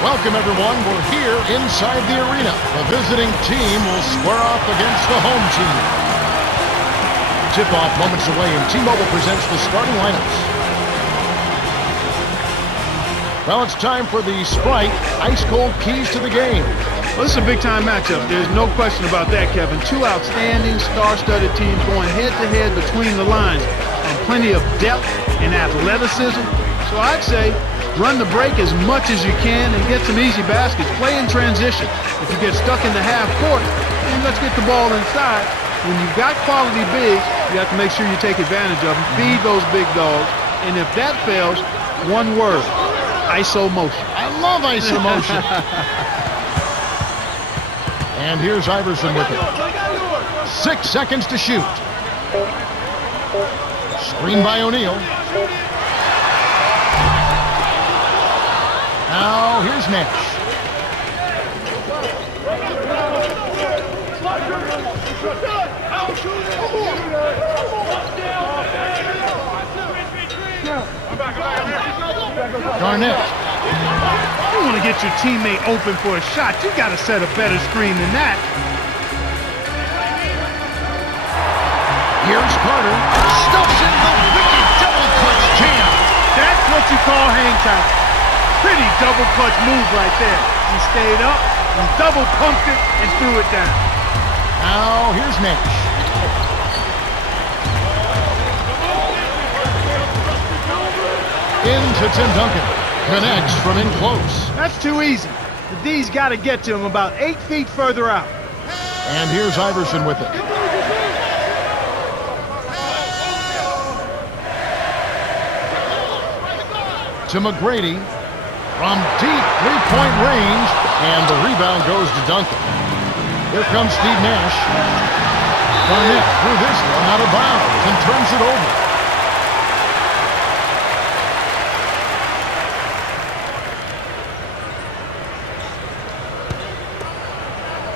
Welcome, everyone. We're here inside the arena. The visiting team will square off against the home team. Tip-off moments away, and T-Mobile presents the starting lineups. Well, it's time for the Sprite ice-cold keys to the game. Well, this is a big-time matchup. There's no question about that, Kevin. Two outstanding, star-studded teams going head-to-head between the lines, and plenty of depth and athleticism. So I'd say run the break as much as you can and get some easy baskets. Play in transition. If you get stuck in the half court, then let's get the ball inside. When you've got quality bigs, you have to make sure you take advantage of them. Feed those big dogs. And if that fails, one word: ISO motion. I love ISO motion. And here's Iverson with it. 6 seconds to shoot. Screen by O'Neal. Now here's Nash. Garnett. You want to get your teammate open for a shot, you got to set a better screen than that. Here's Carter. Stuffs in the wicked double clutch jam. That's what you call hang time. Pretty double clutch move right there. He stayed up and double pumped it and threw it down. Now here's Nash. Into Tim Duncan. Connects from in close. That's too easy. The D's got to get to him about 8 feet further out. And here's Iverson with it. To McGrady. From deep three-point range, and the rebound goes to Duncan. Here comes Steve Nash. Garnett threw this one out of bounds and turns it over.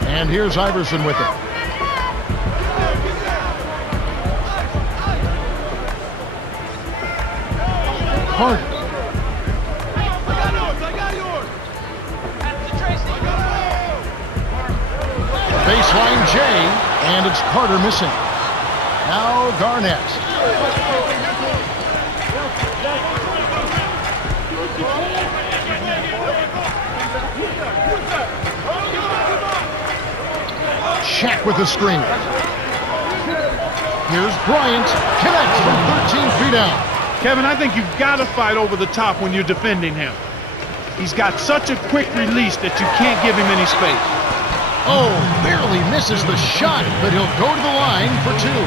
And here's Iverson with it. Carter. Baseline J, and it's Carter missing. Now Garnett. Shaq with the screen. Here's Bryant. Connects from 13 feet out. Kevin, I think you've got to fight over the top when you're defending him. He's got such a quick release that you can't give him any space. Oh, barely misses the shot, but he'll go to the line for two.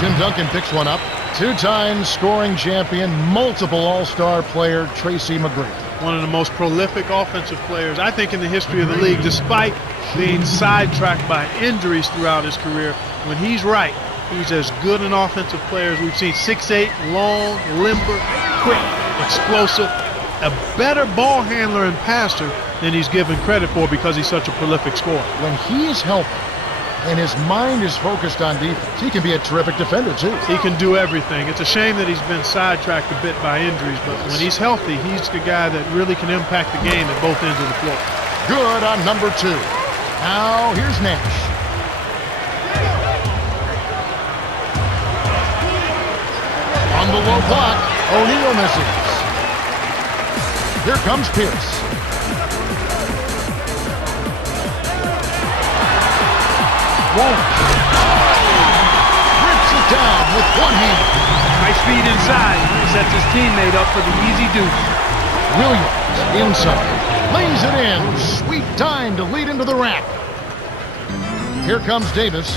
Tim Duncan picks one up. Two-time scoring champion, multiple All-Star player, Tracy McGrady. One of the most prolific offensive players, I think, in the history of the league, despite being sidetracked by injuries throughout his career. When he's right, he's as good an offensive player as we've seen. 6'8", long, limber, quick, explosive, a better ball handler and passer than he's given credit for because he's such a prolific scorer. When he is healthy and his mind is focused on defense, he can be a terrific defender too. He can do everything. It's a shame that he's been sidetracked a bit by injuries, but when he's healthy, he's the guy that really can impact the game at both ends of the floor. Good on number 2. Now here's Nash. On the low block, O'Neal misses. Here comes Pierce. Rips it down with one hand. Nice feed inside. He sets his teammate up for the easy deuce. Williams inside. Lays it in. Sweet time to lead into the rack. Here comes Davis.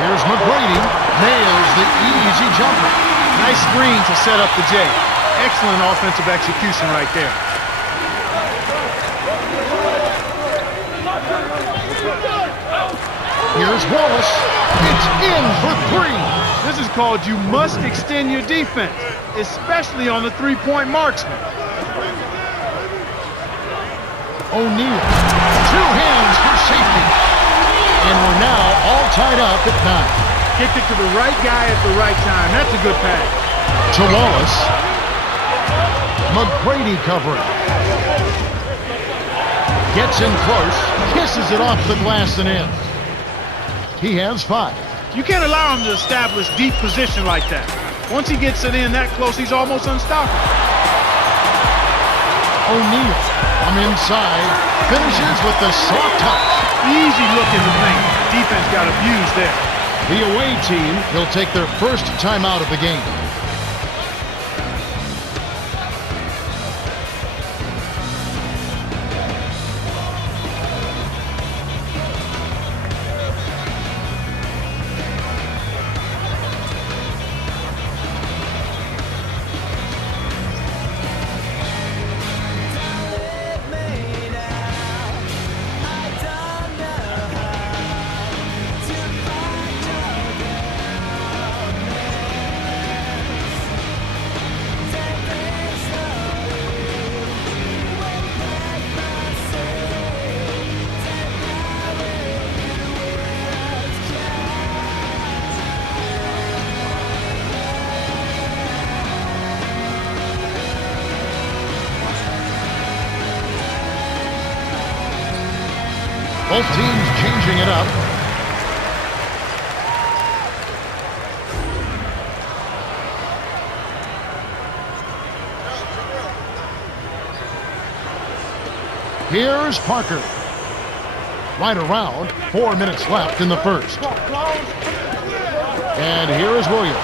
Here's McGrady, nails the easy jumper. Nice screen to set up the J. Excellent offensive execution right there. Here's Wallace. It's in for 3. This is called you must extend your defense. especially on the three-point marksman. O'Neal, 2 hands for safety. And we're now all tied up at 9. Kicked it to the right guy at the right time. That's a good pass. To Wallace. McGrady covering. Gets in close, kisses it off the glass and in. He has 5. You can't allow him to establish deep position like that. Once he gets it in that close, he's almost unstoppable. O'Neal from inside finishes with the soft touch. Easy look in the paint. Defense got abused there. The away team will take their first timeout of the game. Both teams changing it up. Here's Parker. Right around, 4 minutes left in the first. And here is Williams.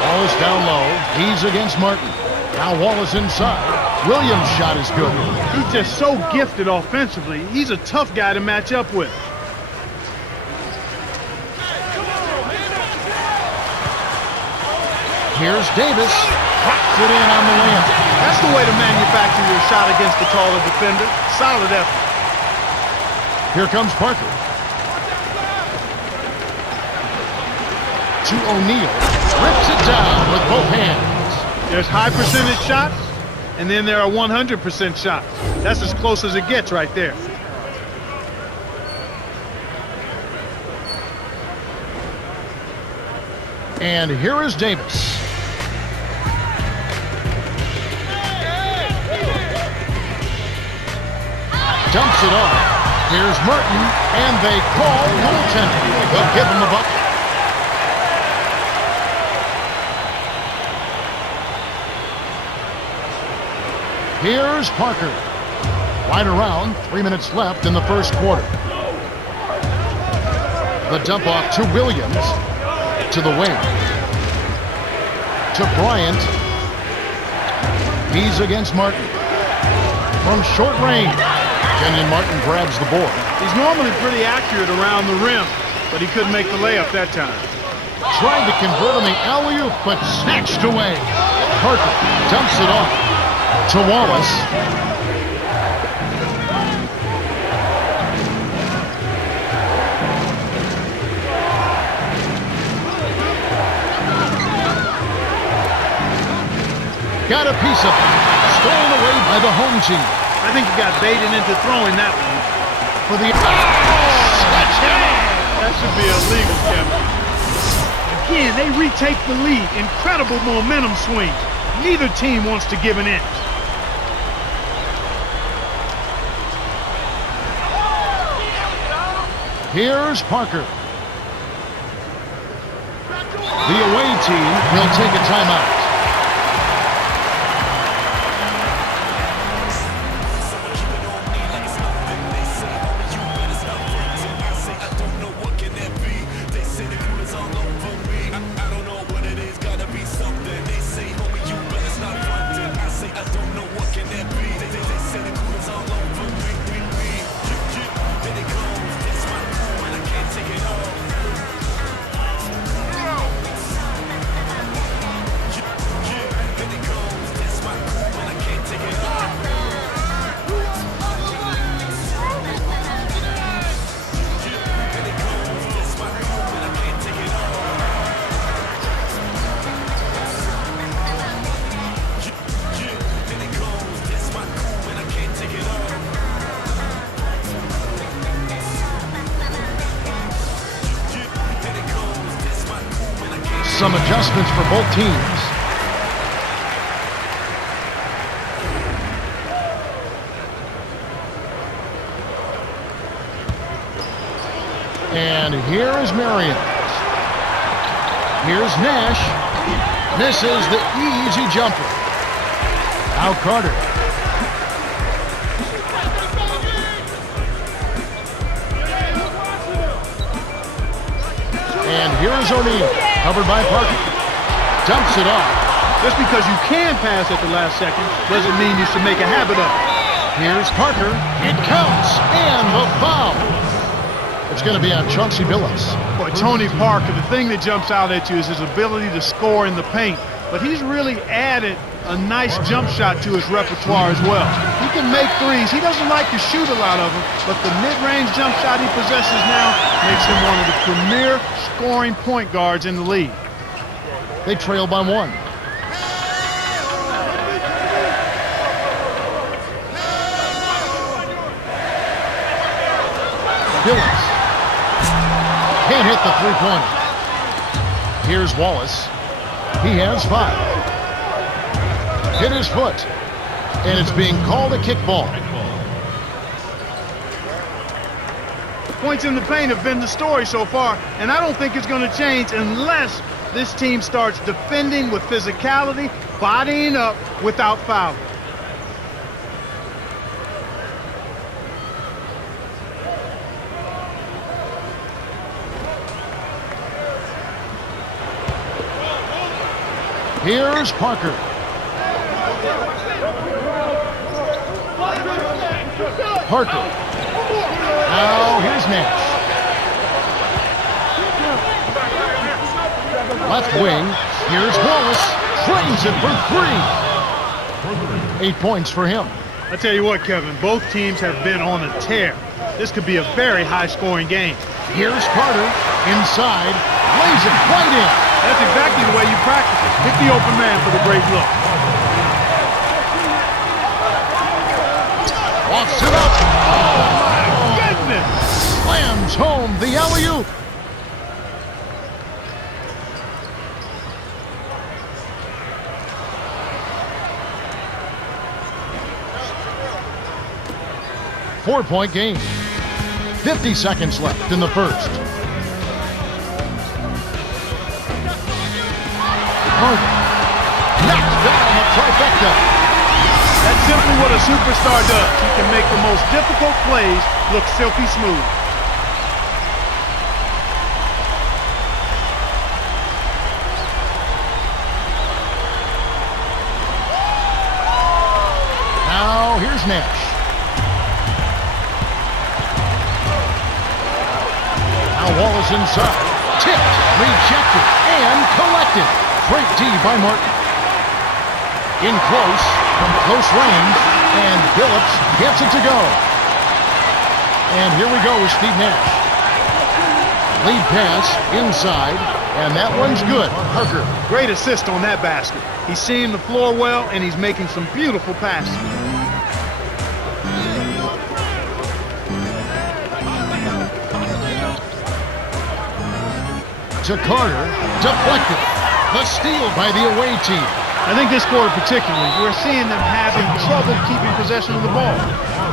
Wallace down low. He's against Martin. Now Wallace inside. Williams' shot is good. He's just so gifted offensively. He's a tough guy to match up with. Here's Davis. Cracks it in on the layup. That's the way to manufacture your shot against the taller defender. Solid effort. Here comes Parker. To O'Neal. Rips it down with both hands. There's high percentage shots, and then there are 100% shots. That's as close as it gets right there. And here is Davis. Dumps it off. Here's Merton, and they call goaltending. They'll give him the bucket. Here's Parker. Right around, 3 minutes left in the first quarter. The dump off to Williams. To the wing. To Bryant. He's against Martin. From short range, Kenyon Martin grabs the board. He's normally pretty accurate around the rim, but he couldn't make the layup that time. Tried to convert on the alley-oop, but snatched away. Parker dumps it off to Wallace. Got a piece of it. Stolen away by the home team. I think he got baited into throwing that one. For the sledgehammer. That should be illegal, Kevin. Again, they retake the lead. Incredible momentum swing. Neither team wants to give an inch. Here's Parker. The away team will take a timeout. Some adjustments for both teams. And here is Marion. Here's Nash. Misses the easy jumper. Now Carter. And here is O'Neal. Covered by Parker. Dumps it off. Just because you can pass at the last second doesn't mean you should make a habit of it. Here's Parker. It counts. And the foul. It's going to be on Chauncey Billups. Boy, Tony Parker, the thing that jumps out at you is his ability to score in the paint. But he's really added a nice jump shot to his repertoire as well. He can make threes. He doesn't like to shoot a lot of them, but the mid-range jump shot he possesses now makes him one of the premier scoring point guards in the league. They trail by 1. Billups. Can't hit the three-pointer. Here's Wallace. He has 5. Hit his foot. And it's being called a kickball. Points in the paint have been the story so far, and I don't think it's going to change unless this team starts defending with physicality, bodying up without fouling. Here's Parker. Parker. Now here's Nash. Left wing. Here's Wallace. Drains it for 3. 8 points for him. I tell you what, Kevin, both teams have been on a tear. This could be a very high-scoring game. Here's Carter. Inside. Lays it right in. That's exactly the way you practice it. Hit the open man for the great look. Walks it up. Oh, my goodness! Slams home the alley-oop. Four-point game. 50 seconds left in the first. Carter knocks down the trifecta. That's simply what a superstar does. He can make the most difficult plays look silky smooth. Now here's Nash. Now Wallace inside. Tipped, rejected, and collected. Great D by Martin. In close, from close range, and Billups gets it to go. And here we go with Steve Nash. Lead pass inside, and that one's good. Parker. Great assist on that basket. He's seeing the floor well, and he's making some beautiful passes. To Carter, deflected. The steal by the away team. I think this quarter particularly, we're seeing them having trouble keeping possession of the ball.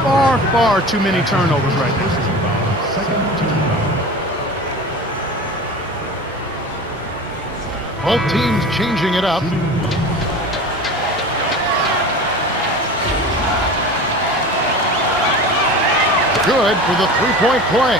Far, far too many turnovers right now. Both teams changing it up. Good for the three-point play.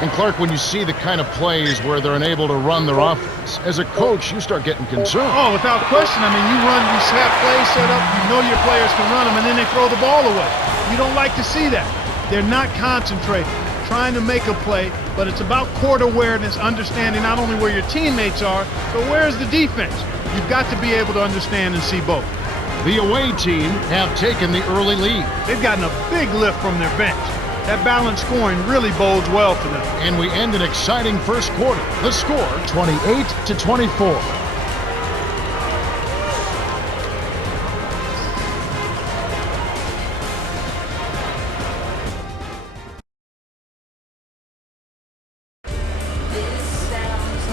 And Clark, when you see the kind of plays where they're unable to run their offense, as a coach, you start getting concerned. Oh, without question. I mean, you have plays set up, you know your players can run them, and then they throw the ball away. You don't like to see that. They're not concentrating, trying to make a play, but it's about court awareness, understanding not only where your teammates are, but where's the defense. You've got to be able to understand and see both. The away team have taken the early lead. They've gotten a big lift from their bench. That balanced scoring really bodes well for them. And we end an exciting first quarter. The score, 28-24.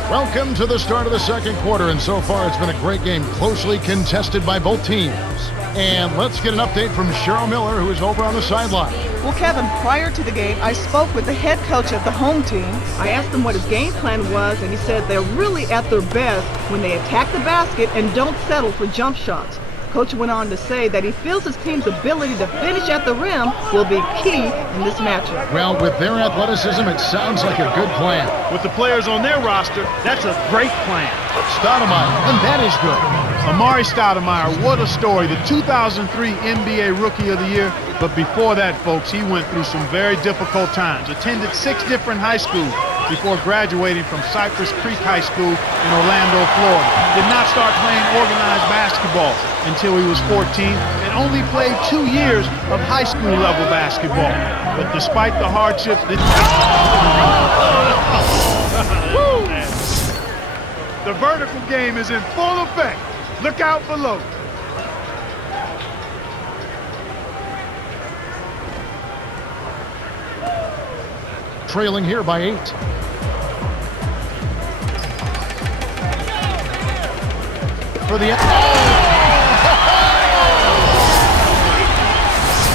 Welcome to the start of the second quarter, and so far it's been a great game, closely contested by both teams. And let's get an update from Cheryl Miller, who is over on the sideline. Well, Kevin, prior to the game, I spoke with the head coach of the home team. I asked him what his game plan was, and he said they're really at their best when they attack the basket and don't settle for jump shots. Coach went on to say that he feels his team's ability to finish at the rim will be key in this matchup. Well, with their athleticism, it sounds like a good plan. With the players on their roster, that's a great plan. Stoudemire, and that is good. Amari Stoudemire, what a story. The 2003 NBA Rookie of the Year. But before that, folks, he went through some very difficult times. Attended 6 different high schools before graduating from Cypress Creek High School in Orlando, Florida. Did not start playing organized basketball until he was 14 and only played 2 years of high school level basketball. But despite the hardships, the vertical game is in full effect. Look out below. Trailing here by 8. For the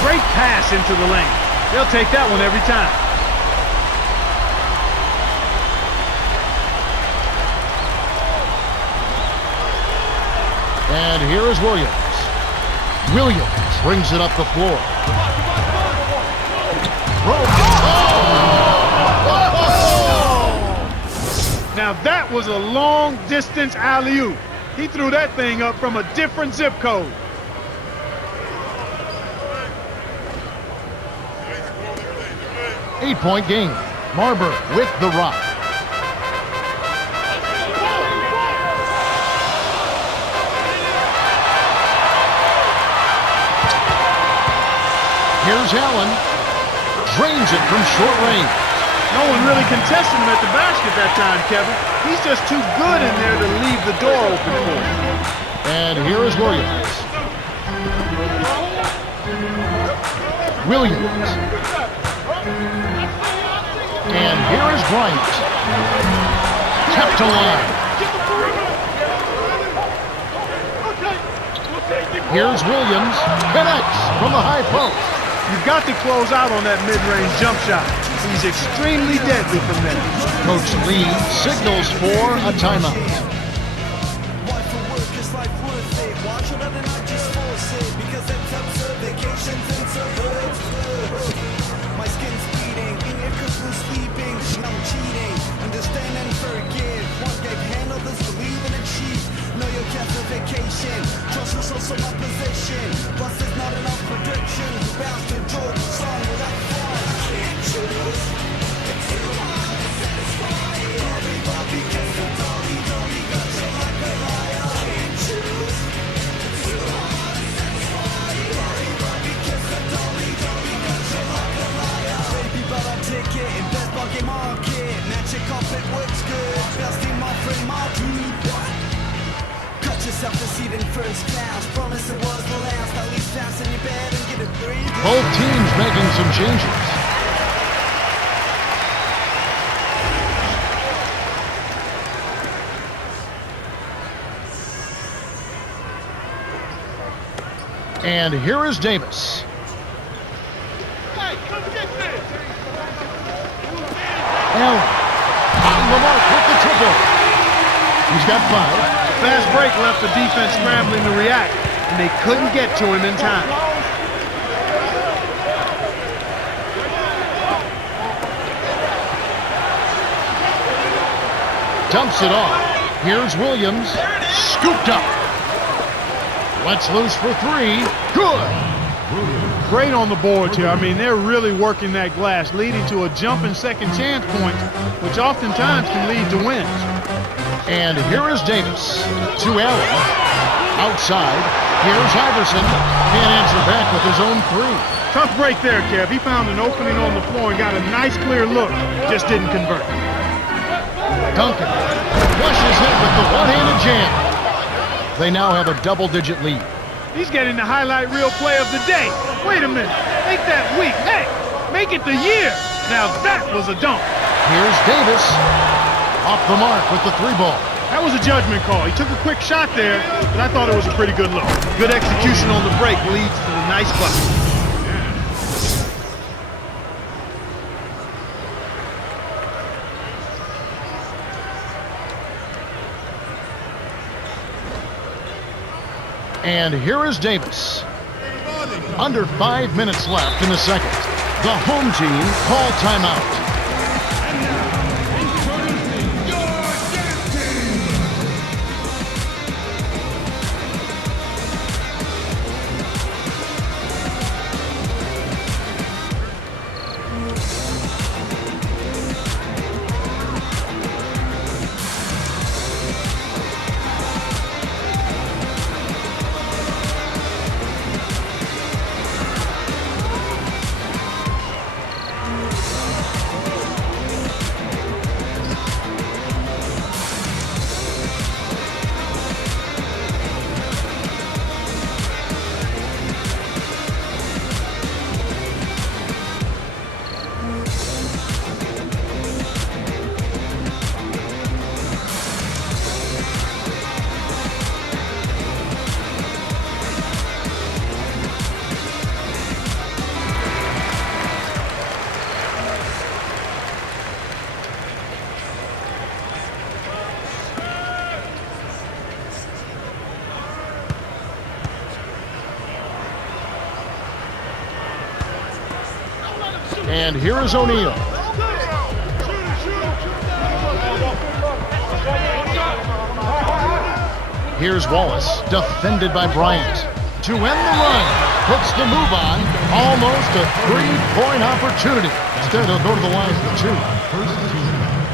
Great pass into the lane. They'll take that one every time. And here is Williams. Williams brings it up the floor. Now that was a long distance alley-oop. He threw that thing up from a different zip code. Eight-point game. Marburg with the rock. Here's Allen. Drains it from short range. No one really contested him at the basket that time, Kevin. He's just too good in there to leave the door open for him. And here is Williams. Williams. And here is Bryant. Kept alive. Here's Williams. Connects from the high post. You've got to close out on that mid-range jump shot. He's extremely deadly from there. Coach Lee signals for a timeout. My skin's bleeding, ear crystal sleeping, I'm cheating, understand and forgive. One gave hand, others believe and achieve. Know your justification, trust is also my position. Plus there's not enough prediction. Who bounds to draw the song without fun? I can't choose. It's too hard to satisfy. Everybody gets a dolly, got you like a liar. I can't choose. It's too hard to satisfy. Everybody gets a dolly, got you like a liar. Baby, but I'll take it in best bargain market. Magic carpet works good. Best in my friend, my dude. Cut yourself a seat in first class. Promise it was the last. At least fast in your bed and get a breathe. Both teams making some changes. And here is Davis. Hey, come get this! Allen on the mark with the triple. He's got 5. Fast break left the defense scrambling to react, and they couldn't get to him in time. Dumps it off. Here's Williams. Scooped up. Lets loose for 3. Good. Great on the boards here. I mean, they're really working that glass, leading to a jump and second chance points, which oftentimes can lead to wins. And here is Davis to Allen. Outside. Here's Iverson. Can't answer back with his own 3. Tough break there, Kev. He found an opening on the floor and got a nice clear look. Just didn't convert. Duncan flushes it with the one-handed jam. They now have a double-digit lead. He's getting the highlight reel play of the day. Wait a minute. Make that week. Hey, make it the year. Now that was a dunk. Here's Davis. Off the mark with the 3 ball. That was a judgment call. He took a quick shot there, but I thought it was a pretty good look. Good execution on the break leads to the nice bucket. And here is Davis. Under 5 minutes left in the second. The home team call timeout. And here is O'Neal. Here's Wallace, defended by Bryant. To end the run, puts the move on. Almost a 3-point opportunity. Instead, he'll go to the line for 2.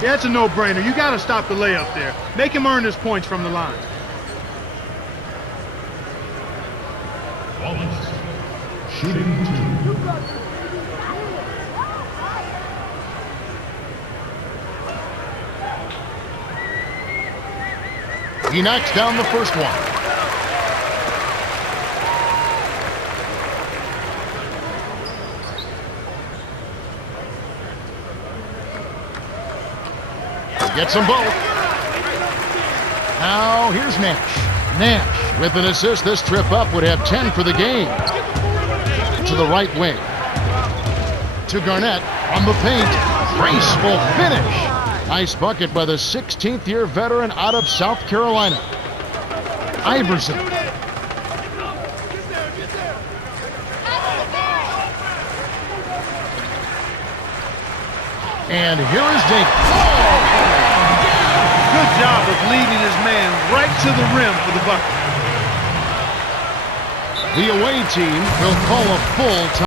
Yeah, it's a no-brainer. You got to stop the layup there. Make him earn his points from the line. Wallace, shooting 2. He knocks down the first one. Gets them both. Now here's Nash. Nash with an assist. This trip up would have 10 for the game. To the right wing. To Garnett on the paint. Graceful finish. Nice bucket by the 16th year veteran out of South Carolina. Iverson. And here is Davis. Good job of leading his man right to the rim for the bucket. The away team will call a full time.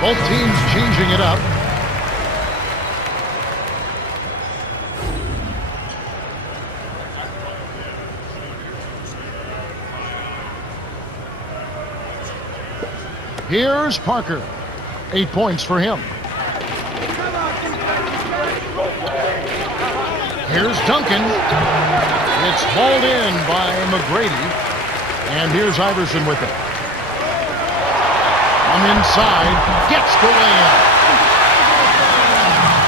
Both teams changing it up. Here's Parker. 8 points for him. Here's Duncan. It's hauled in by McGrady. And here's Iverson with it. From inside, gets the layup.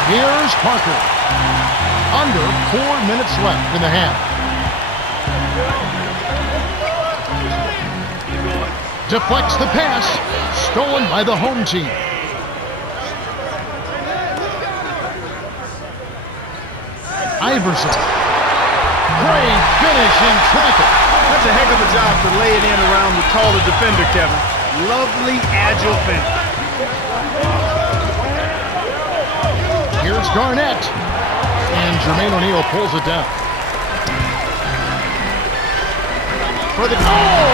Here's Parker. Under 4 minutes left in the half. Deflects the pass. Stolen by the home team. Iverson. Great finish in traffic. That's a heck of a job to lay it in around the taller defender, Kevin. Lovely, agile finish. Here's Garnett. And Jermaine O'Neal pulls it down. For the... Man!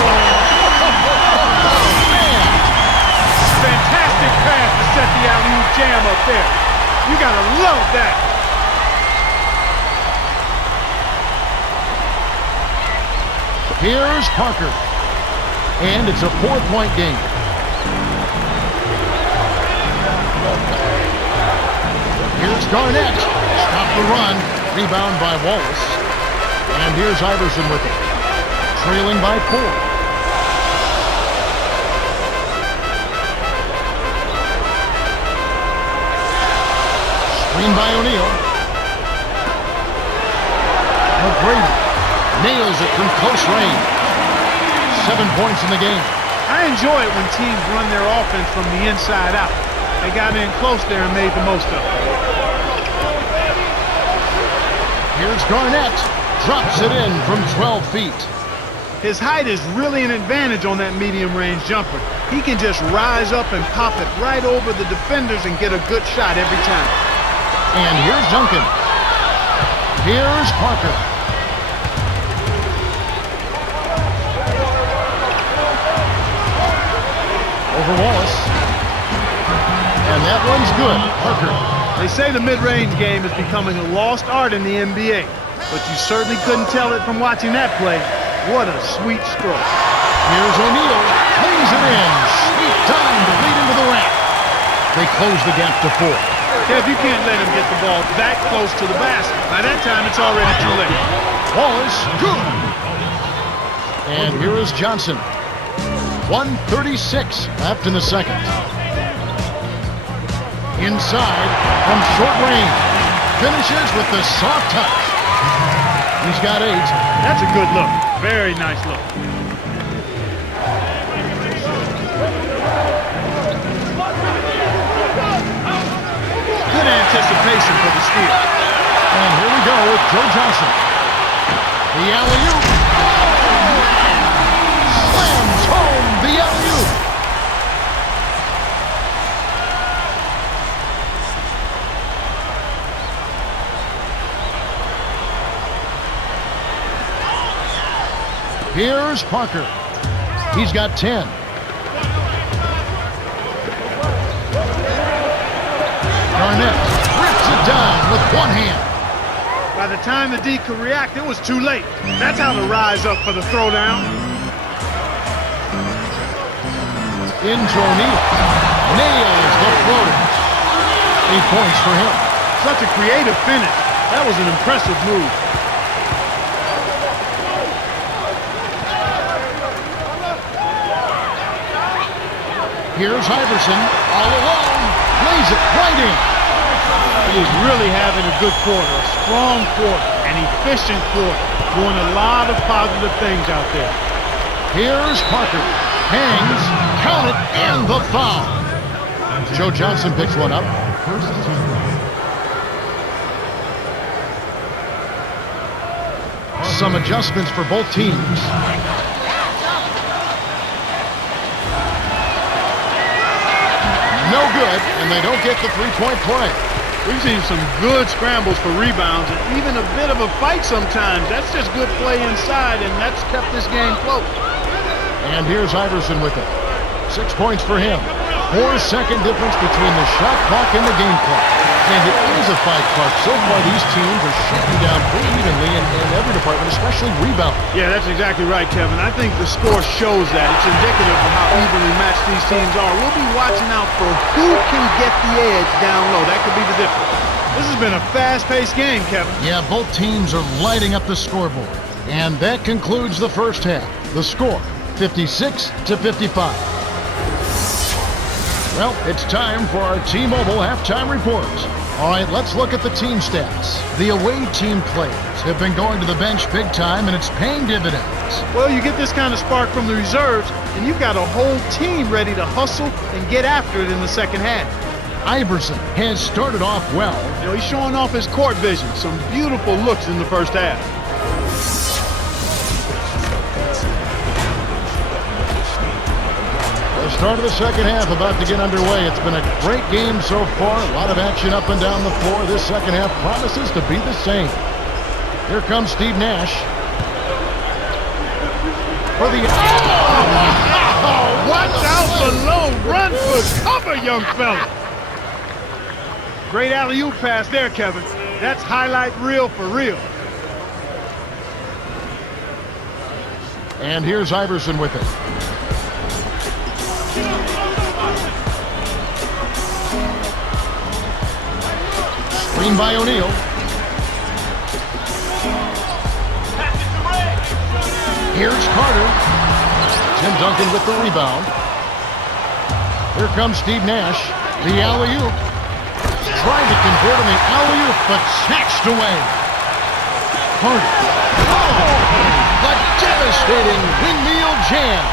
Fantastic pass to set the alley-oop jam up there. You gotta love that. Here's Parker. And it's a 4-point game. Here's Garnett. Stop the run. Rebound by Wallace. And here's Iverson with it. Trailing by 4. Screen by O'Neal. McGrady nails it from close range. 7 points in the game. I enjoy it when teams run their offense from the inside out. They got in close there and made the most of it. Here's Garnett. Drops it in from 12 feet. His height is really an advantage on that medium-range jumper. He can just rise up and pop it right over the defenders and get a good shot every time. And here's Duncan. Here's Parker. Over Wallace. And that one's good. Parker. They say the mid-range game is becoming a lost art in the NBA, but you certainly couldn't tell it from watching that play. What a sweet stroke. Here's O'Neal. Lays it in. Sweet time to lead into the rack. They close the gap to 4. Kev, you can't let him get the ball that close to the basket. By that time, it's already too late. Wallace, good. And here is Johnson. 1:36 left in the second. Inside from short range. Finishes with the soft touch. He's got 8. That's a good look. Very nice look. Good anticipation for the steal. And here we go with Joe Johnson. The alley-oop. Slams home the alley-oop. Here's Parker. He's got 10. Garnett rips it down with one hand. By the time the D could react, it was too late. That's how to rise up for the throwdown. Into O'Neal. Nails the floater. 8 points for him. Such a creative finish. That was an impressive move. Here's Iverson all alone. Lays it right in. He is really having a good quarter, a strong quarter, an efficient quarter, doing a lot of positive things out there. Here's Parker. Hangs, count it, and the foul. Joe Johnson picks one up. Some adjustments for both teams. No good, and they don't get the three-point play. We've seen some good scrambles for rebounds and even a bit of a fight sometimes. That's just good play inside, and that's kept this game close. And here's Iverson with it. 6 points for him. 4-second difference between the shot clock and the game clock. And it is a fight, Clark. So far, these teams are shooting down pretty evenly in every department, especially rebound. Yeah, that's exactly right, Kevin. I think the score shows that. It's indicative of how evenly matched these teams are. We'll be watching out for who can get the edge down low. That could be the difference. This has been a fast-paced game, Kevin. Yeah, both teams are lighting up the scoreboard. And that concludes the first half. The score, 56-55. Well, it's time for our T-Mobile halftime report. All right, let's look at the team stats. The away team players have been going to the bench big time, and it's paying dividends. Well, you get this kind of spark from the reserves, and you've got a whole team ready to hustle and get after it in the second half. Iverson has started off well. You know, he's showing off his court vision. Some beautiful looks in the first half. Start of the second half about to get underway. It's been a great game so far. A lot of action up and down the floor. This second half promises to be the same. Here comes Steve Nash. For the... Oh, watch out below. Run for cover, young fella. Great alley-oop pass there, Kevin. That's highlight reel for real. And here's Iverson with it. Screen by O'Neal. Here's Carter. Tim Duncan with the rebound. Here comes Steve Nash. The alley-oop. Trying to convert on the alley-oop, but snatched away. Carter. Oh, the devastating windmill jam.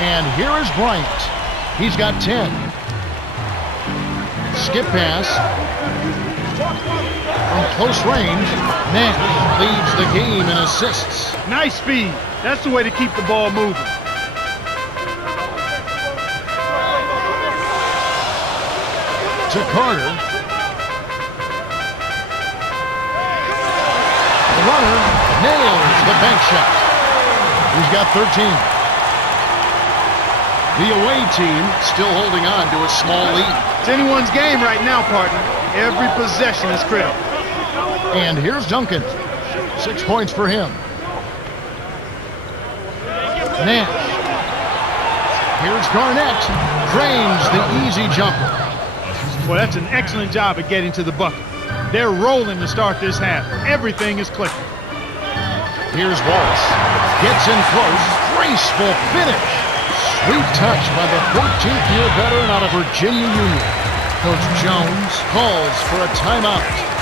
And here is Bryant. He's got 10. Skip pass. From close range, Nash leads the game in assists. Nice speed. That's the way to keep the ball moving. To Carter. The runner nails the bank shot. He's got 13. The away team still holding on to a small lead. It's anyone's game right now, partner. Every possession is critical. And here's Duncan. 6 points for him. Nash. Here's Garnett. Drains the easy jumper. Well, that's an excellent job at getting to the bucket. They're rolling to start this half. Everything is clicking. Here's Wallace. Gets in close. Graceful finish. Sweet touch by the 14th-year veteran out of Virginia Union. Coach Jones calls for a timeout.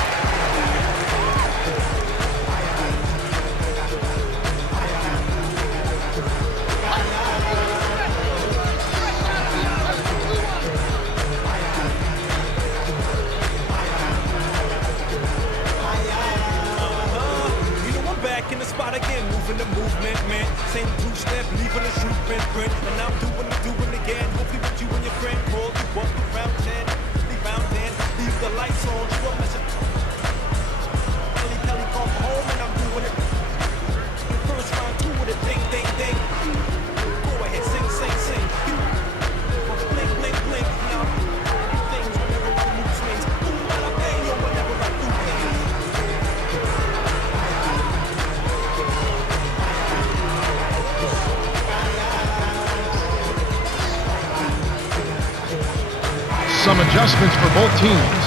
Some adjustments for both teams.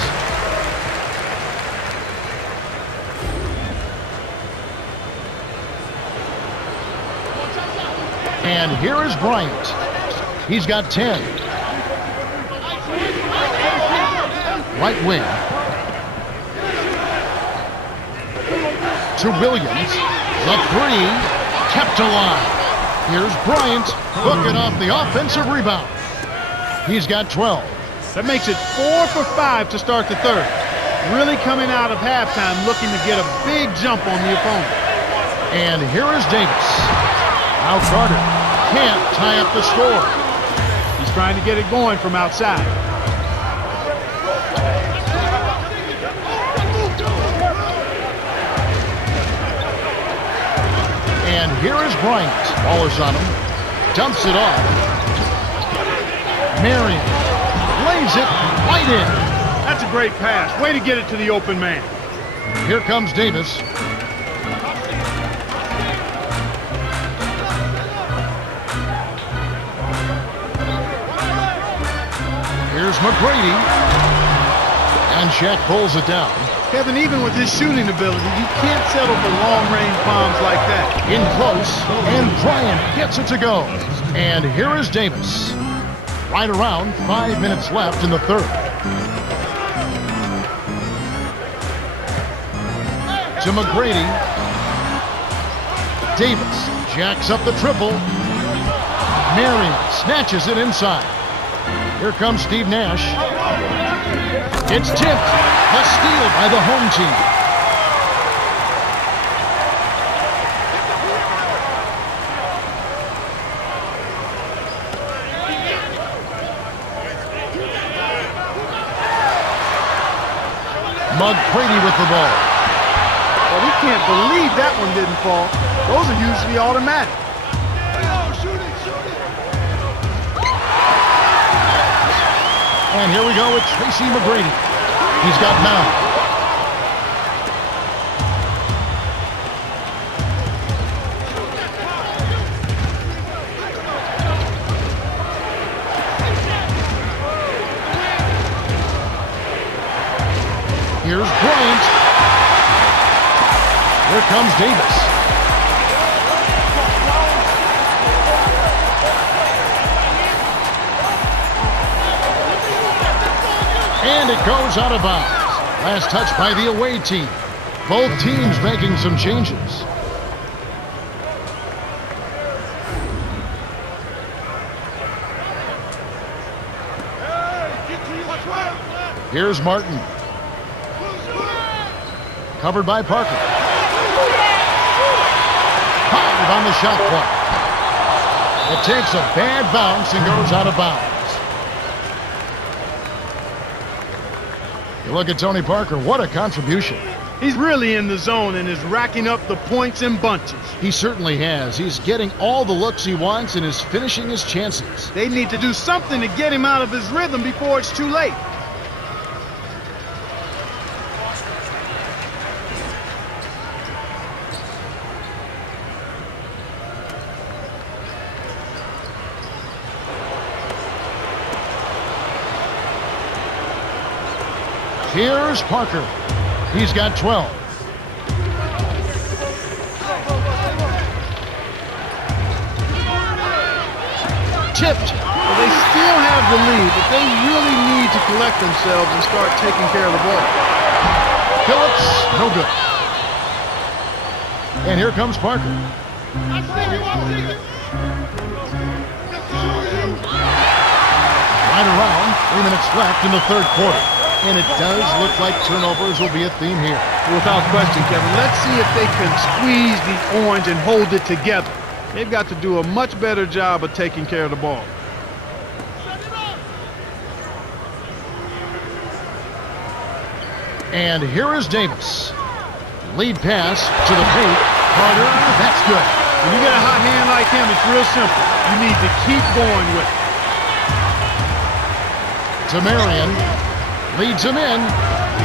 And here is Bryant. He's got 10. Right wing. To Williams. The three kept alive. Here's Bryant hooking off the offensive rebound. He's got 12. That makes it 4 for 5 to start the third. Really coming out of halftime looking to get a big jump on the opponent. And here is Davis. Now Carter can't tie up the score. He's trying to get it going from outside. And here is Bryant. Ball is on him. Dumps it off. Marion lays it right in. That's a great pass. Way to get it to the open man. Here comes Davis. Here's McGrady. And Shaq pulls it down. Kevin, even with his shooting ability, you can't settle for long-range bombs like that. In close, and Bryant gets it to go. And here is Davis. Right around 5 minutes left in the third. To McGrady. Davis jacks up the triple. Marion snatches it inside. Here comes Steve Nash. It's tipped. A steal by the home team. McGrady with the ball. Well, we can't believe that one didn't fall. Those are usually automatic. And here we go with Tracy McGrady. He's got 9. Here's Bryant. Here comes Davis. And it goes out of bounds. Last touch by the away team. Both teams making some changes. Here's Martin. Covered by Parker. 5 on the shot clock. It takes a bad bounce and goes out of bounds. You look at Tony Parker, what a contribution. He's really in the zone and is racking up the points in bunches. He certainly has. He's getting all the looks he wants and is finishing his chances. They need to do something to get him out of his rhythm before it's too late. Here's Parker. He's got 12. Tipped. Well, they still have the lead, but they really need to collect themselves and start taking care of the ball. Phillips, no good. And here comes Parker. Right around, 3 minutes left in the third quarter. And it does look like turnovers will be a theme here. Without question, Kevin. Let's see if they can squeeze the orange and hold it together. They've got to do a much better job of taking care of the ball. And here is Davis. Lead pass to the paint. Carter, that's good. When you get a hot hand like him, it's real simple. You need to keep going with it. To Marion. Leads him in.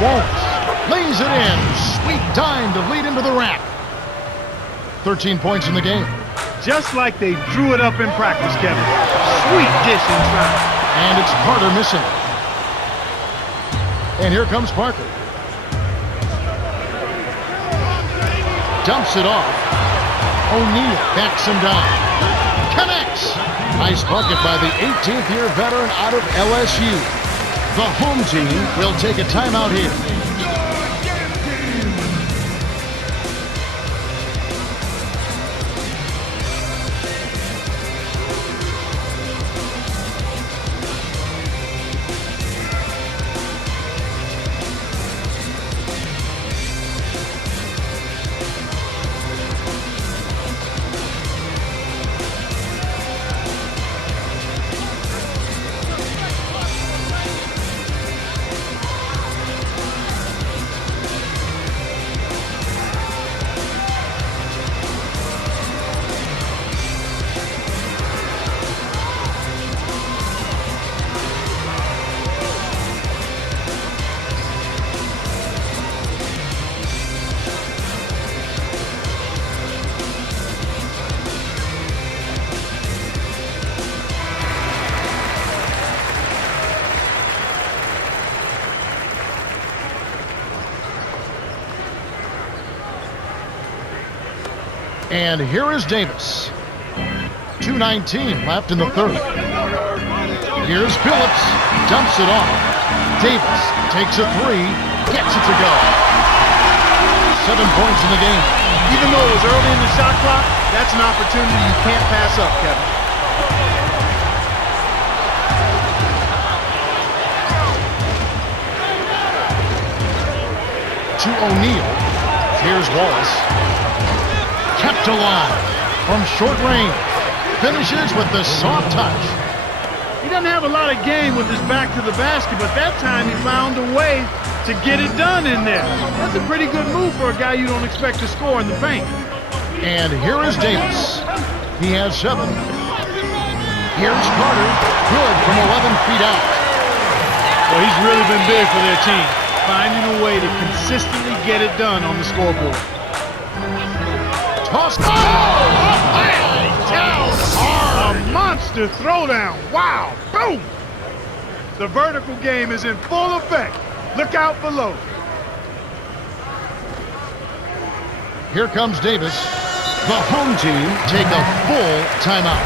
Wallace lays it in. Sweet dime to lead into the rack. 13 points in the game. Just like they drew it up in practice, Kevin. Sweet dish inside. And it's Carter missing. And here comes Parker. Dumps it off. O'Neal backs him down. Connects. Nice bucket by the 18th year veteran out of LSU. The home team will take a timeout here. And here is Davis. 2:19 left in the third. Here's Phillips. Dumps it off. Davis takes a three. Gets it to go. 7 points in the game. Even though it was early in the shot clock, that's an opportunity you can't pass up, Kevin. To O'Neal. Here's Wallace. Kept alive from short range. Finishes with the soft touch. He doesn't have a lot of game with his back to the basket, but that time he found a way to get it done in there. That's a pretty good move for a guy you don't expect to score in the paint. And here is Davis. He has 7. Here's Carter. Good from 11 feet out. Well, he's really been big for their team, finding a way to consistently get it done on the scoreboard. Toss. Oh! Down hard. A monster throwdown. Wow. Boom. The vertical game is in full effect. Look out below. Here comes Davis. The home team take a full timeout.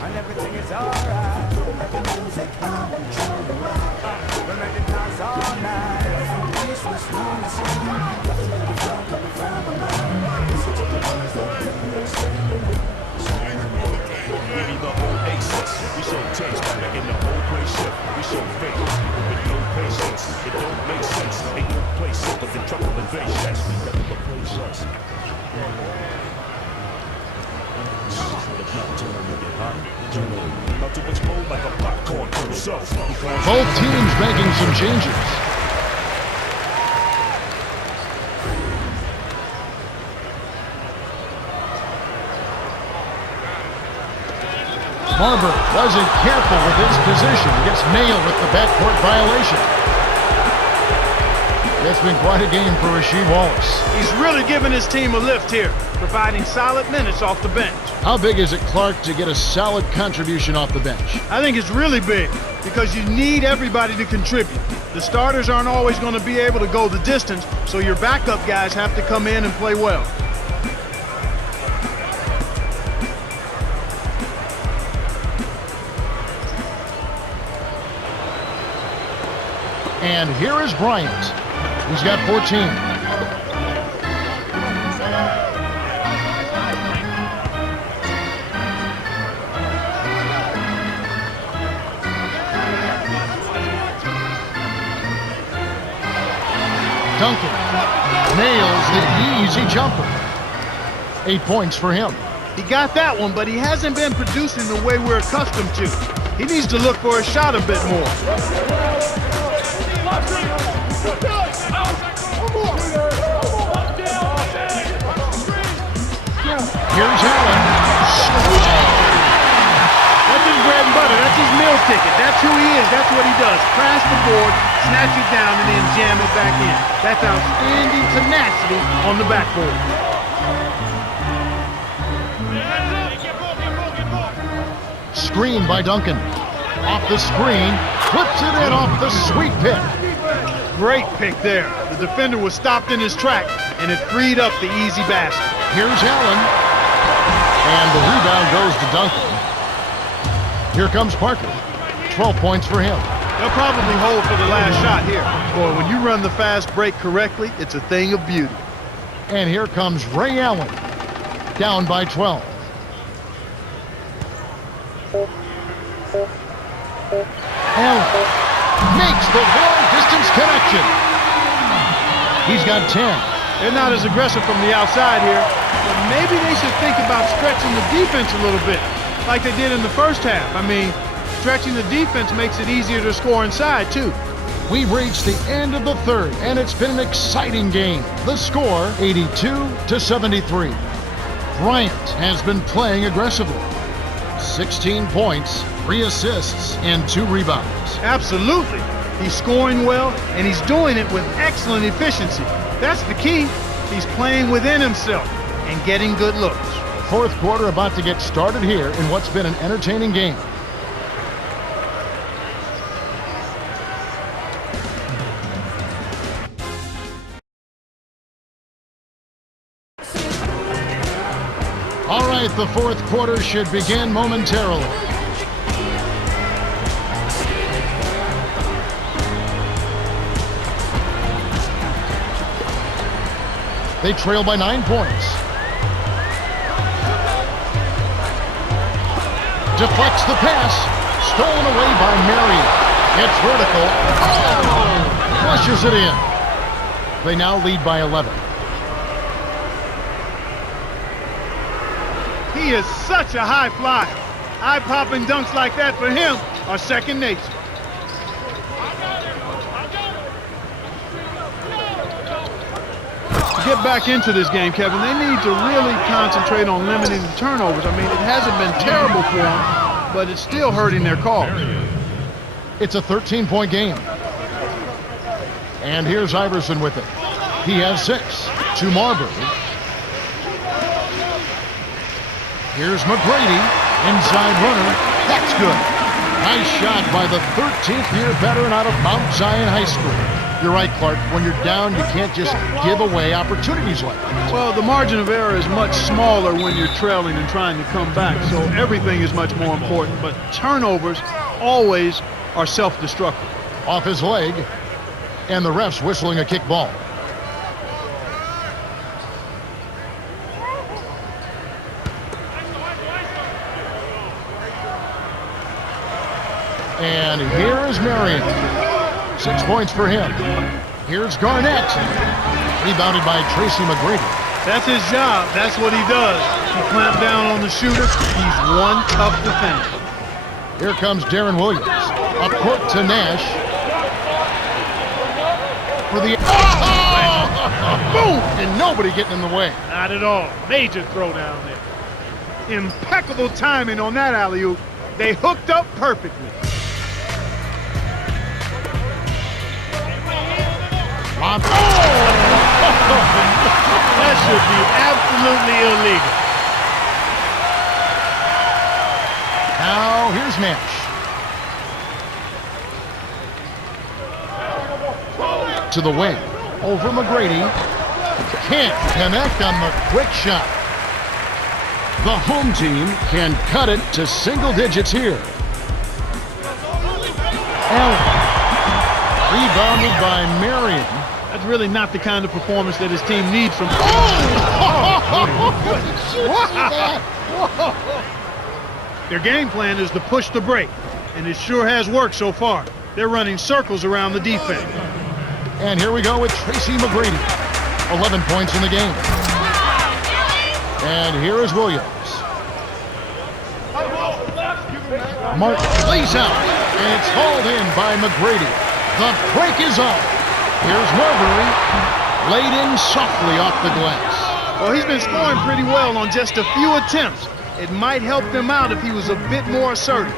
And everything is alright. The music we're making plans all night. We the oasis. We show taste by making the whole place shift. We show faith with no patience. It don't make sense. Ain't no place simple than trouble and bass. Yes, we got the place us. Not to explode like a popcorn kernel. Both teams making some changes. Barber wasn't careful with his position. Gets nailed with the backcourt violation. It's been quite a game for Rasheed Wallace. He's really giving his team a lift here, providing solid minutes off the bench. How big is it, Clark, to get a solid contribution off the bench? I think it's really big because you need everybody to contribute. The starters aren't always going to be able to go the distance, so your backup guys have to come in and play well. And here is Bryant. He's got 14. Duncan nails the easy jumper. 8 points for him. He got that one, but he hasn't been producing the way we're accustomed to. He needs to look for a shot a bit more. Here's Allen. That's his bread and butter. That's his meal ticket. That's who he is. That's what he does. Crash the board, snatch it down, and then jam it back in. That's outstanding tenacity on the backboard. Screen by Duncan. Off the screen, flips it in off the sweet pick. Great pick there. The defender was stopped in his track, and it freed up the easy basket. Here's Allen. And the rebound goes to Duncan. Here comes Parker. 12 points for him. They'll probably hold for the last shot here. Boy, when you run the fast break correctly, it's a thing of beauty. And here comes Ray Allen. Down by 12. Allen makes the long-distance connection. He's got 10. They're not as aggressive from the outside here, but maybe they should think about stretching the defense a little bit, like they did in the first half. I mean, stretching the defense makes it easier to score inside, too. We've reached the end of the third, and it's been an exciting game. The score, 82-73. Bryant has been playing aggressively. 16 points, 3 assists, and 2 rebounds. Absolutely. He's scoring well, and he's doing it with excellent efficiency. That's the key. He's playing within himself and getting good looks. Fourth quarter about to get started here in what's been an entertaining game. All right, the fourth quarter should begin momentarily. They trail by 9 points. Deflects the pass. Stolen away by Mary. It's vertical. Oh! Flushes it in. They now lead by 11. He is such a high flyer. Eye-popping dunks like that for him are second nature. To get back into this game, Kevin, they need to really concentrate on limiting the turnovers. I mean, it hasn't been terrible for them, but it's still hurting their cause. It's a 13-point game. And here's Iverson with it. He has 6 to Marbury. Here's McGrady, inside runner. That's good. Nice shot by the 13th year veteran out of Mount Zion High School. You're right, Clark. When you're down, you can't just give away opportunities like that. Well, the margin of error is much smaller when you're trailing and trying to come back, so everything is much more important. But turnovers always are self-destructive. Off his leg, and the ref's whistling a kick ball. And here is Marion. 6 points for him. Here's Garnett. Rebounded by Tracy McGrady. That's his job. That's what he does. He clamped down on the shooter. He's one tough defender. Here comes Darren Williams. Up court to Nash. For the... Boom! And nobody getting in the way. Not at all. Major throw down there. Impeccable timing on that alley-oop. They hooked up perfectly. That should be absolutely illegal. Now, here's Nash. To the wing. Over McGrady. Can't connect on the quick shot. The home team can cut it to single digits here. Allen. Rebounded by Marion. That's really not the kind of performance that his team needs from... Their game plan is to push the break, and it sure has worked so far. They're running circles around the defense. And here we go with Tracy McGrady. 11 points in the game. And here is Williams. Martin lays out, and it's hauled in by McGrady. The break is up. Here's Marbury, laid in softly off the glass. Well, he's been scoring pretty well on just a few attempts. It might help them out if he was a bit more assertive.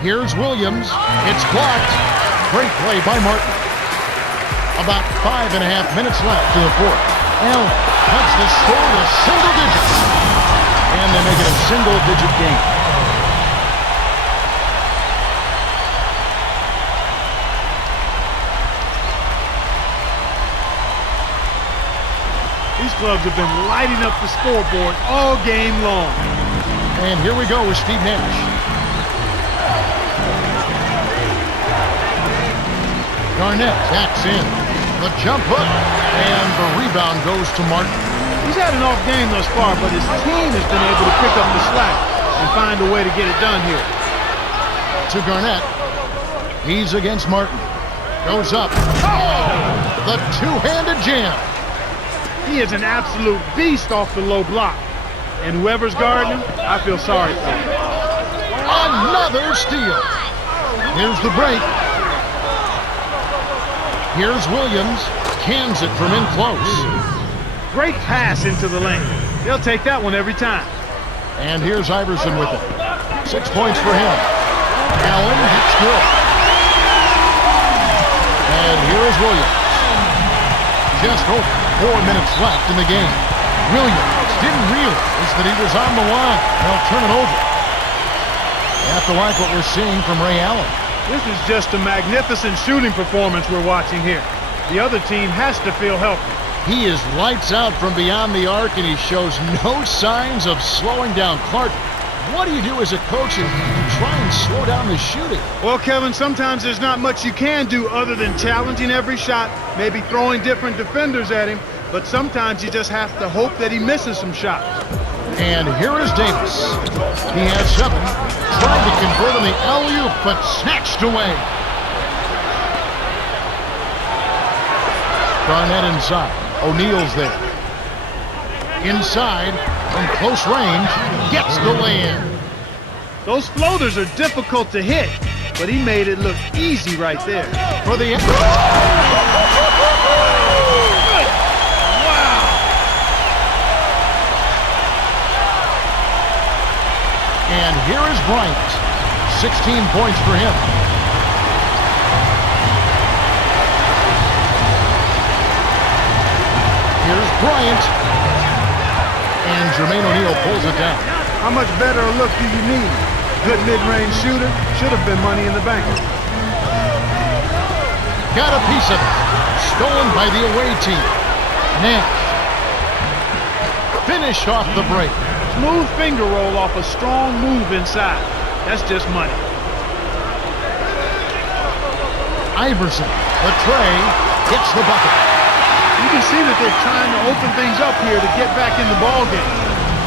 Here's Williams. It's blocked. Great play by Martin. About 5.5 minutes left in the fourth. Allen cuts the score to single digits. And they make it a single-digit game. These clubs have been lighting up the scoreboard all game long. And here we go with Steve Nash. Garnett tacks in. The jump hook. And the rebound goes to Martin. He's had an off game thus far, but his team has been able to pick up the slack and find a way to get it done here. To Garnett. He's against Martin. Goes up. Oh! The two-handed jam. He is an absolute beast off the low block. And whoever's guarding him, I feel sorry for him. Another steal. Here's the break. Here's Williams. Cans it from in close. Great pass into the lane. They'll take that one every time. And here's Iverson with it. 6 points for him. Allen hits good. And here is Williams. Just over 4 minutes left in the game. Williams didn't realize that he was on the line. They'll turn it over. You have to like what we're seeing from Ray Allen. This is just a magnificent shooting performance we're watching here. The other team has to feel healthy. He is lights out from beyond the arc, and he shows no signs of slowing down. Clark, what do you do as a coach and try and slow down the shooting? Well, Kevin, sometimes there's not much you can do other than challenging every shot, maybe throwing different defenders at him, but sometimes you just have to hope that he misses some shots. And here is Davis. He has 7. Tried to convert on the alley-oop, but snatched away. Garnett inside. O'Neal's there. Inside, from close range, gets the lay-in. Those floaters are difficult to hit, but he made it look easy right there. For the end. Wow! And here is Bryant. 16 points for him. Here's Bryant. And Jermaine O'Neal pulls it down. How much better a look do you need? Good mid-range shooter. Should have been money in the bank. Got a piece of it. Stolen by the away team. Nash. Finished off the break. Smooth finger roll off a strong move inside. That's just money. Iverson. The tray. Gets the bucket. You can see that they're trying to open things up here to get back in the ball game.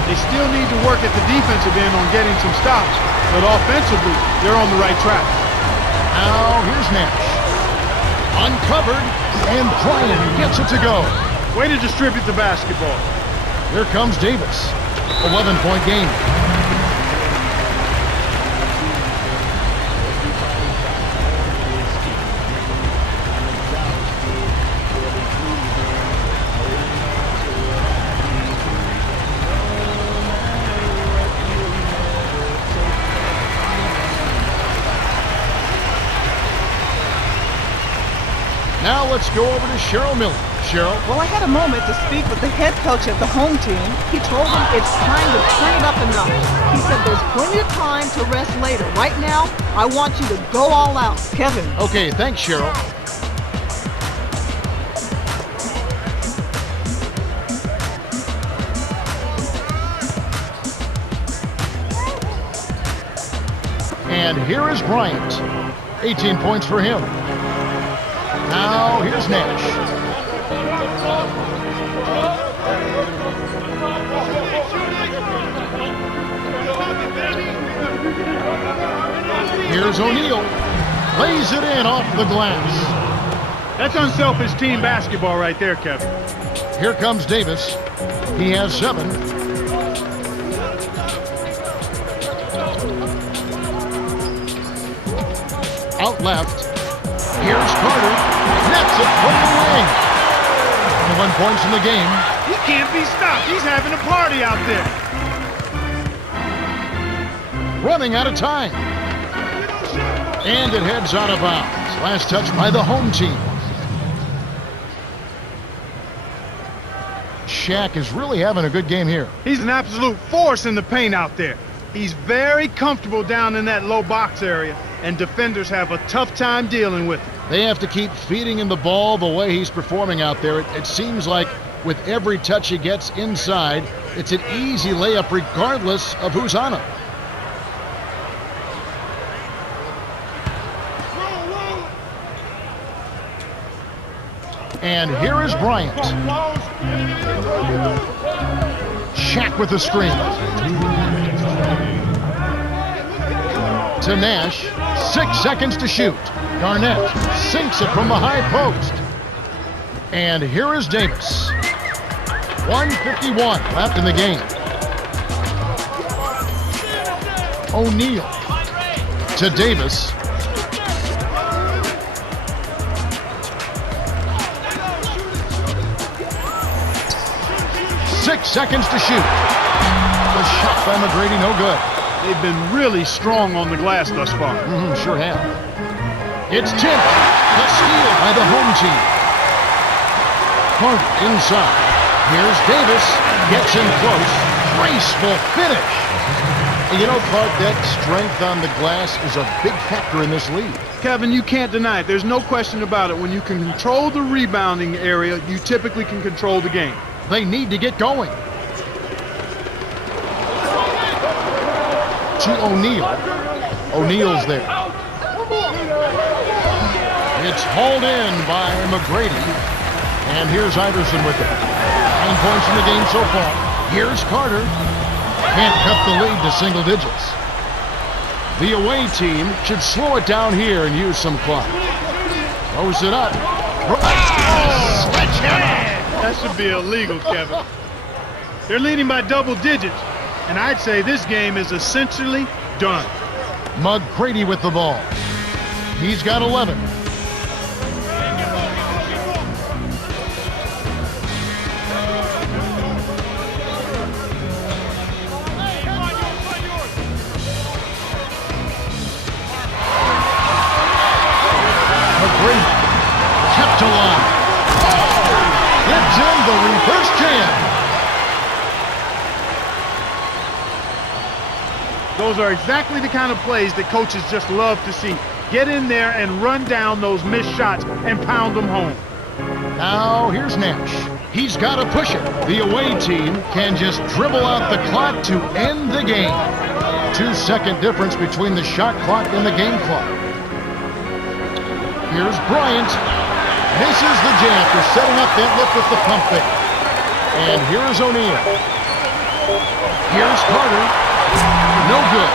They still need to work at the defensive end on getting some stops, but offensively, they're on the right track. Now here's Nash. Uncovered, and Bryant gets it to go. Way to distribute the basketball. Here comes Davis. 11-point game. Now let's go over to Cheryl Miller. Cheryl? Well, I had a moment to speak with the head coach of the home team. He told them it's time to turn it up a notch. He said there's plenty of time to rest later. Right now, I want you to go all out. Kevin. Okay, thanks, Cheryl. And here is Bryant. 18 points for him. Now here's Nash. Here's O'Neal. Lays it in off the glass. That's unselfish team basketball right there, Kevin. Here comes Davis. He has 7. Out left. Here's Carter. Nets it from the wing. 1 points in the game. He can't be stopped. He's having a party out there. Running out of time. And it heads out of bounds. Last touch by the home team. Shaq is really having a good game here. He's an absolute force in the paint out there. He's very comfortable down in that low box area, and defenders have a tough time dealing with him. They have to keep feeding him the ball the way he's performing out there. It seems like with every touch he gets inside, it's an easy layup regardless of who's on him. And here is Bryant. Shaq with the screen. To Nash. 6 seconds to shoot. Garnett sinks it from the high post. And here is Davis. 1:51 left in the game. O'Neal to Davis. Six seconds to shoot. The shot by McGrady, no good. They've been really strong on the glass thus far. Sure have. It's tipped. The steal by the home team. Carter inside. Here's Davis. Gets in close. Graceful finish. And you know, Clark, that strength on the glass is a big factor in this league. Kevin, you can't deny it. There's no question about it. When you can control the rebounding area, you typically can control the game. They need to get going. To O'Neal. O'Neal's there. It's hauled in by McGrady. And here's Iverson with it. 9 points in the game so far. Here's Carter. Can't cut the lead to single digits. The away team should slow it down here and use some clock. Throws it up. Sledgehammer. That should be illegal, Kevin. They're leading by double digits, and I'd say this game is essentially done. McGrady with the ball. He's got 11. McGrady kept alive. It's in the reverse jam. Those are exactly the kind of plays that coaches just love to see. Get in there and run down those missed shots and pound them home. Now here's Nash. He's got to push it. The away team can just dribble out the clock to end the game. 2-second difference between the shot clock and the game clock. Here's Bryant. Misses the jam after setting up that lift with the pump fake. And here's O'Neal. Here's Carter. No good.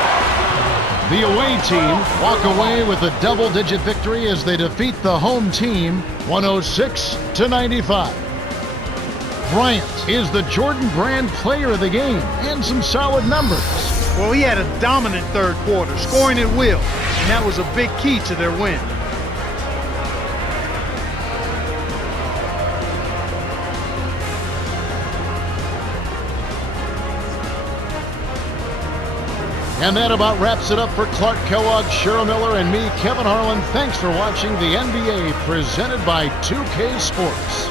The away team walk away with a double-digit victory as they defeat the home team 106-95. Bryant is the Jordan Brand player of the game and some solid numbers. Well, he had a dominant third quarter, scoring at will, and that was a big key to their win. And that about wraps it up for Clark Kellogg, Cheryl Miller, and me, Kevin Harlan. Thanks for watching the NBA presented by 2K Sports.